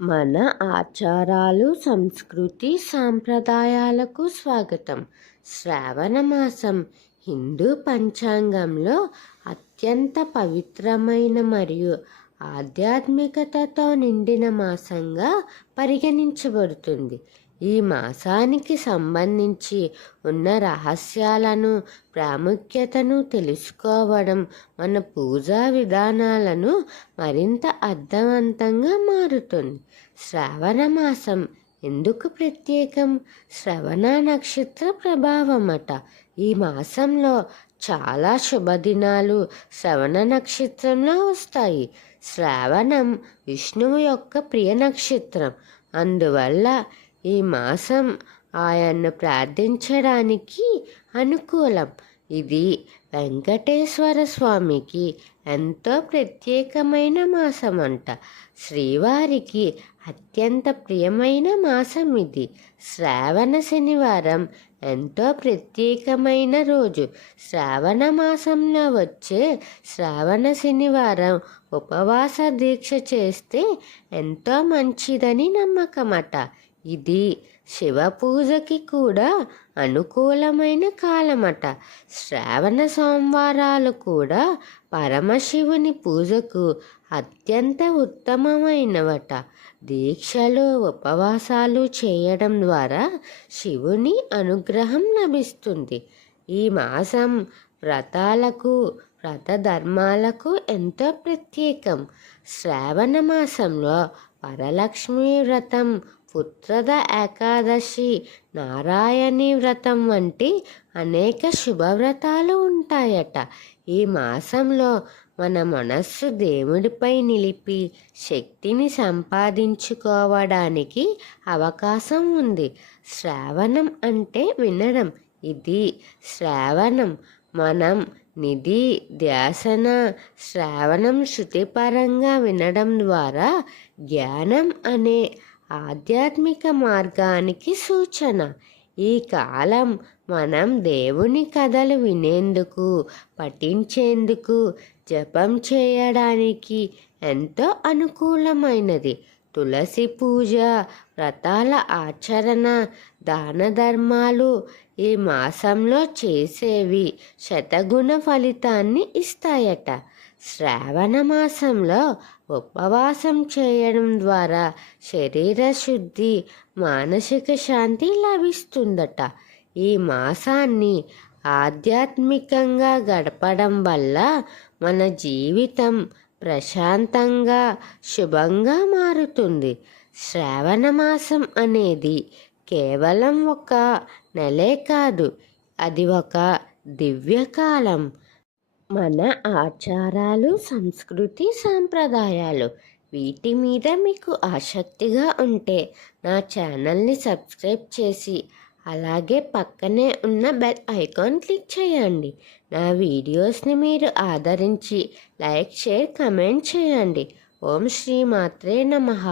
మన ఆచారాలు సంస్కృతి సాంప్రదాయాలకు స్వాగతం. శ్రావణ మాసం హిందూ పంచాంగంలో అత్యంత పవిత్రమైన మరియు ఆధ్యాత్మికతతో నిండిన మాసంగా పరిగణించబడుతుంది. ఈ మాసానికి సంబంధించి ఉన్న రహస్యాలను ప్రాముఖ్యతను తెలుసుకోవడం మన పూజా విధానాలను మరింత అర్థవంతంగా మారుతుంది. శ్రావణ మాసం ఎందుకు ప్రత్యేకం? శ్రవణ నక్షత్ర ప్రభావం ఈ మాసంలో చాలా శుభదినాలు శ్రవణ నక్షత్రంలో వస్తాయి. శ్రావణం విష్ణువు యొక్క ప్రియ నక్షత్రం. అందువల్ల ఈ మాసం ఆయన్ను ప్రార్థించడానికి అనుకూలం. ఇది వెంకటేశ్వర స్వామికి ఎంతో ప్రత్యేకమైన మాసం అంట శ్రీవారికి అత్యంత ప్రియమైన మాసం ఇది. శ్రావణ శనివారం ఎంతో ప్రత్యేకమైన రోజు. శ్రావణ మాసంలో వచ్చే శ్రావణ శనివారం ఉపవాస దీక్ష చేస్తే ఎంతో మంచిదని నమ్మకమట. ఇది శివ పూజకి కూడా అనుకూలమైన కాలమట. శ్రావణ సోమవారాలు కూడా పరమశివుని పూజకు అత్యంత ఉత్తమమైనవట. దీక్షలు ఉపవాసాలు చేయడం ద్వారా శివుని అనుగ్రహం లభిస్తుంది. ఈ మాసం వ్రతాలకు వ్రతధర్మాలకు ఎంతో ప్రత్యేకం. శ్రావణ మాసంలో వరలక్ష్మీ వ్రతం పుత్రద ఏకాదశి నారాయణి వ్రతం వంటి అనేక శుభవ్రతాలు ఉంటాయట. ఈ మాసంలో మన మనస్సు దేవుడిపై నిలిపి శక్తిని సంపాదించుకోవడానికి అవకాశం ఉంది. శ్రావణం అంటే వినడం. ఇది శ్రావణం. మనం నిధి ధ్యాసన శ్రావణం శృతిపరంగా వినడం ద్వారా జ్ఞానం అనే ఆధ్యాత్మిక మార్గానికి సూచన. ఈ కాలం మనం దేవుని కథలు వినేందుకు పఠించేందుకు జపం చేయడానికి ఎంతో అనుకూలమైనది. తులసి పూజ వ్రతాల ఆచరణ దాన ధర్మాలు ఈ మాసంలో చేసేవి శతగుణ ఫలితాన్ని ఇస్తాయట. శ్రావణ మాసంలో ఉపవాసం చేయడం ద్వారా శరీర శుద్ధి మానసిక శాంతి లభిస్తుందట. ఈ మాసాన్ని ఆధ్యాత్మికంగా గడపడం వల్ల మన జీవితం ప్రశాంతంగా శుభంగా మారుతుంది. శ్రావణ మాసం అనేది కేవలం ఒక నెలే కాదు అది ఒక దివ్యకాలం. మన ఆచారాలు సంస్కృతి సాంప్రదాయాలు వీటి మీద మీకు ఆసక్తిగా ఉంటే నా ఛానల్ని సబ్స్క్రైబ్ చేసి అలాగే పక్కనే ఉన్న బెల్ ఐకాన్ క్లిక్ చేయండి. నా వీడియోస్ని మీరు ఆదరించి లైక్ షేర్ కమెంట్ చేయండి. ఓం శ్రీ మాత్రే నమః.